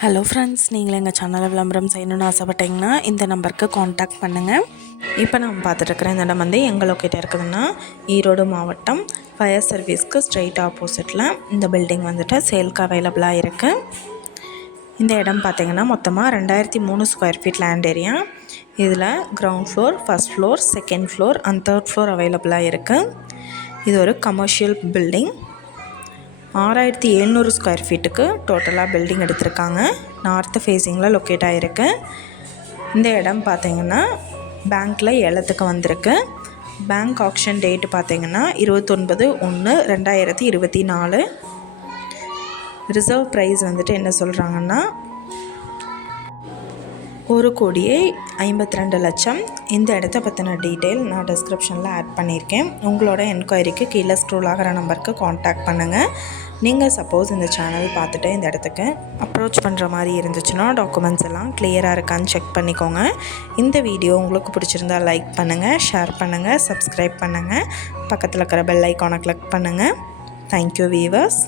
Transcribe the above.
Hello friends நீங்கள் எங்கள் சேனலை விளம்பரம் செய்யணும்னு ஆசைப்பட்டீங்கன்னா இந்த நம்பருக்கு காண்டாக்ட் பண்ணுங்கள் இப்போ நம்ம பார்த்துட்ருக்குற இந்த இடம் வந்து எங்கே லொக்கேட் இருக்குதுன்னா ஈரோடு மாவட்டம் ஃபயர் சர்வீஸ்க்கு ஸ்ட்ரைட் ஆப்போசிட்டில் இந்த பில்டிங் வந்துட்டு சேல்க்கு அவைலபிளாக இருக்குது இந்த இடம் பார்த்திங்கன்னா மொத்தமாக ரெண்டாயிரத்தி மூணு ஸ்கொயர் ஃபீட் லேண்ட் ஏரியா இதில் ground floor first floor second floor and third floor அவைலபிளாக இருக்குது இது ஒரு கமர்ஷியல் பில்டிங் ஆறாயிரத்தி எழுநூறு ஸ்கொயர் ஃபீட்டுக்கு டோட்டலாக பில்டிங் எடுத்திருக்காங்க. நார்த்து ஃபேஸிங்கில் லொக்கேட் ஆகிருக்கு இந்த இடம் பார்த்திங்கன்னா பேங்க்கில் ஏலத்துக்கு வந்திருக்கு. பேங்க் ஆக்ஷன் டேட்டு பார்த்திங்கன்னா இருபத்தொன்பது ஒன்று ரெண்டாயிரத்தி இருபத்தி நாலு. ரிசர்வ் ப்ரைஸ் வந்துட்டு என்ன சொல்கிறாங்கன்னா ஒரு கோடியே ஐம்பத்தி ரெண்டு லட்சம். இந்த இடத்த பற்றின டீட்டெயில் நான் டிஸ்கிரிப்ஷனில் ஆட் பண்ணியிருக்கேன். உங்களோட என்கொயரிக்கு கீழே ஸ்க்ரோல் ஆகிற நம்பருக்கு காண்டாக்ட் பண்ணுங்கள் நீங்கள் சப்போஸ் இந்த சேனல் பார்த்துட்டு இந்த இடத்துக்கு அப்ரோச் பண்ணுற மாதிரி இருந்துச்சுன்னா டாக்குமெண்ட்ஸ் எல்லாம் கிளியராக இருக்கான்னு செக் பண்ணிக்கோங்க. இந்த வீடியோ உங்களுக்கு பிடிச்சிருந்தா லைக் பண்ணுங்கள் ஷேர் பண்ணுங்கள் சப்ஸ்கிரைப் பண்ணுங்கள் பக்கத்தில் இருக்கிற பெல் ஐக்கானை கிளிக் பண்ணுங்கள் தேங்க்யூ வீவர்ஸ்